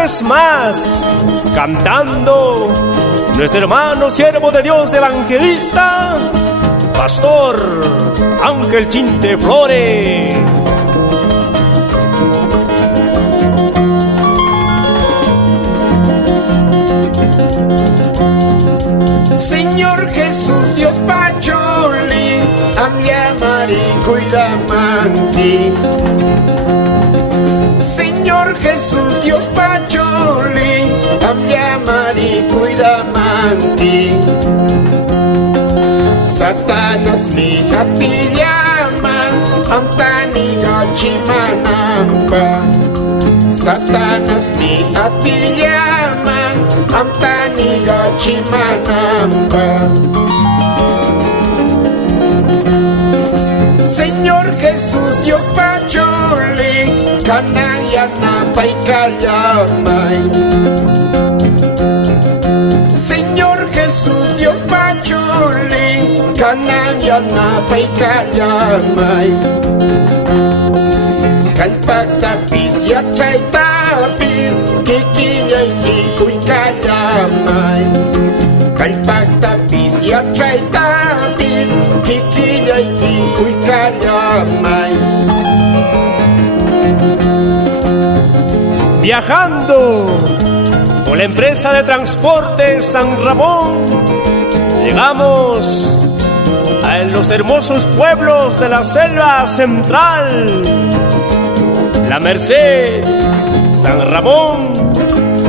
vez más, cantando nuestro hermano siervo de Dios evangelista, Pastor Ángel Chinte Flores. Señor Jesús, Dios Pacholi, amyamari cuidamanti. Señor Jesús, Dios Pacholi, amyamari cuidamanti. Satanas mi apillaman, amtaniga chimanamba. Satanas mi apillaman, amtaniga chimanamba. Señor Jesús, Dios Pacholi, kanayana paikayamay. Señor Jesús, Dios Pacholi, kanayana paikayamay. Kalpak tapis ya tray tapis, kikinyay kikuy kayamay. Kalpak tapis ya tray tapis, kikinyay kikuy kayamay. Viajando por la empresa de transporte San Ramón, llegamos a los hermosos pueblos de la selva central. La Merced, San Ramón,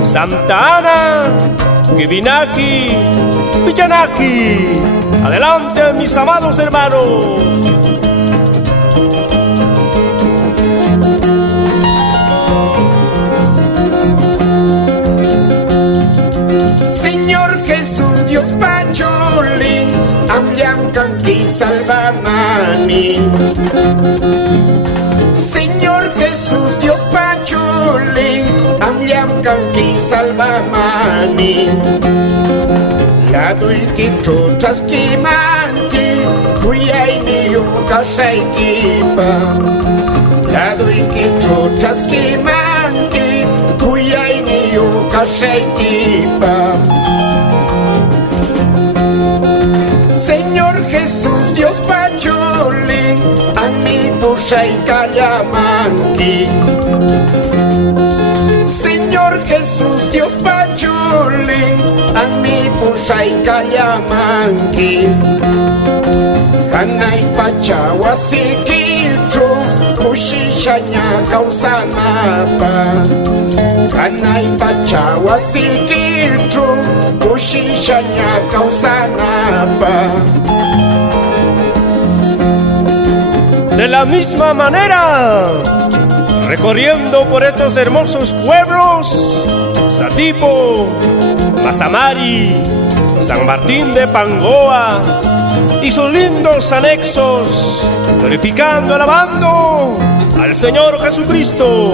Santa Ana, Quibinaki, Pichanaki. Adelante, mis amados hermanos. Señor Jesús, Dios Pacholi, amyam kanki salvamani. Señor Jesús, Dios Pacholi, amyam kanki salvamani. Laduy kitrutas kimanki, kuyay niyo kasaykipa. Laduy kitrutas kimanki, kuyay niyo kasaykipa. Señor Jesús, Dios Pacholi, ami pusay kayamanki. Señor Jesús, Dios Pacholi, ami pusay kayamanki. Hanay pachawasikiltro, kusishanya kausanapa. Hanay pachawasikiltro, kusishanya kausanapa. De la misma manera, recorriendo por estos hermosos pueblos, Satipo, Mazamari, San Martín de Pangoa y sus lindos anexos, glorificando, alabando al Señor Jesucristo.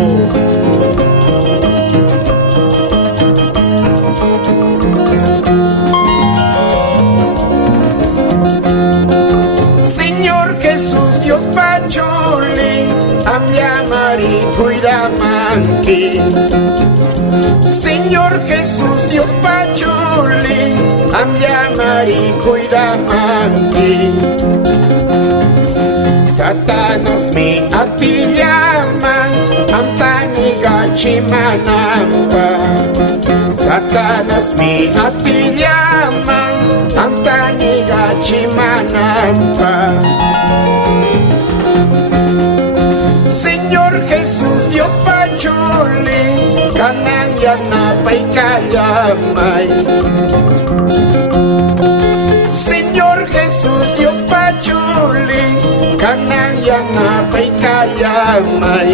Señor Jesús, Dios Pacholi, amyamari cuidamanki. Señor Jesús, Dios Pacholi, amyamari cuidamanki. Satanas mi apillaman, amtaniga chimanamba. Satanas mi apillaman, amtaniga chimanamba. Señor Jesús, Dios Pacholi, kanayana paikayamay. Señor Jesús, Dios Pacholi, kanayana paikayamay.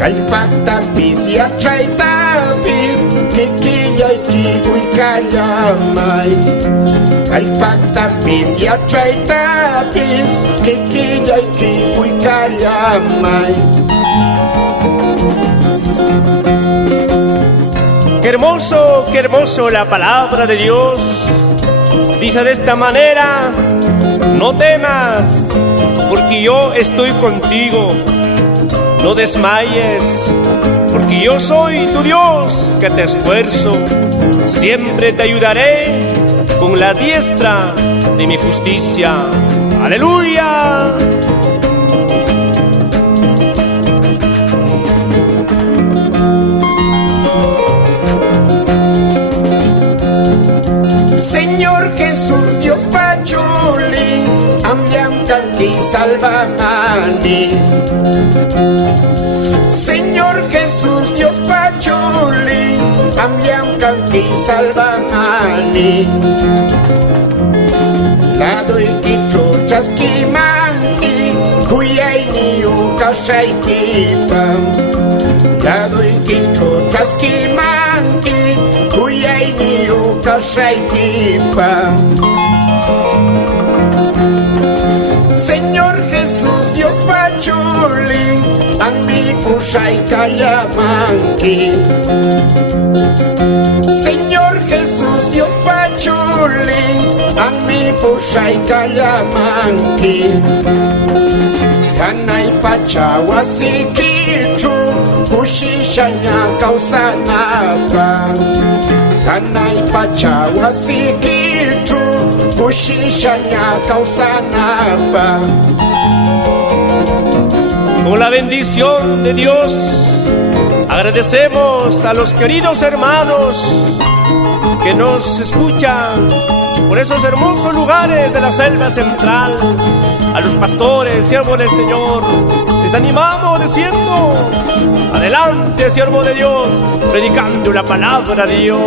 Kalpak tapis ya tray tapis, kikiyay kikuy kayamay. Kalpak tapis ya tray tapis, kikiyay kikuy kayamay. Qué hermoso la palabra de Dios. Dice de esta manera: no temas, porque yo estoy contigo. No desmayes, porque yo soy tu Dios que te esfuerzo, siempre te ayudaré con la diestra de mi justicia. ¡Aleluya! Señor Jesús, Dios pachuli, ambiam kanki salvamani. Señor Jesús, Dios pachuli, ambiam kanki salvamani. Ladoy kicho chaskimanki, kuyay niyo kashaykipam. Ladoy kicho chaskimanki, kuyay niyo kashaykipam. Señor Jesús, Dios pachuli, ambi pushay kallamanki. Señor Jesús, Dios pachuli, ambi pushay kallamanki. Kanay pachawasikichu, kushishanya kausanapa. Kanay pachawasikichu, kushishanya kausanapa. Con la bendición de Dios, agradecemos a los queridos hermanos que nos escuchan por esos hermosos lugares de la selva central, a los pastores, siervos del Señor. Les animamos diciendo: adelante, siervo de Dios, predicando la palabra de Dios.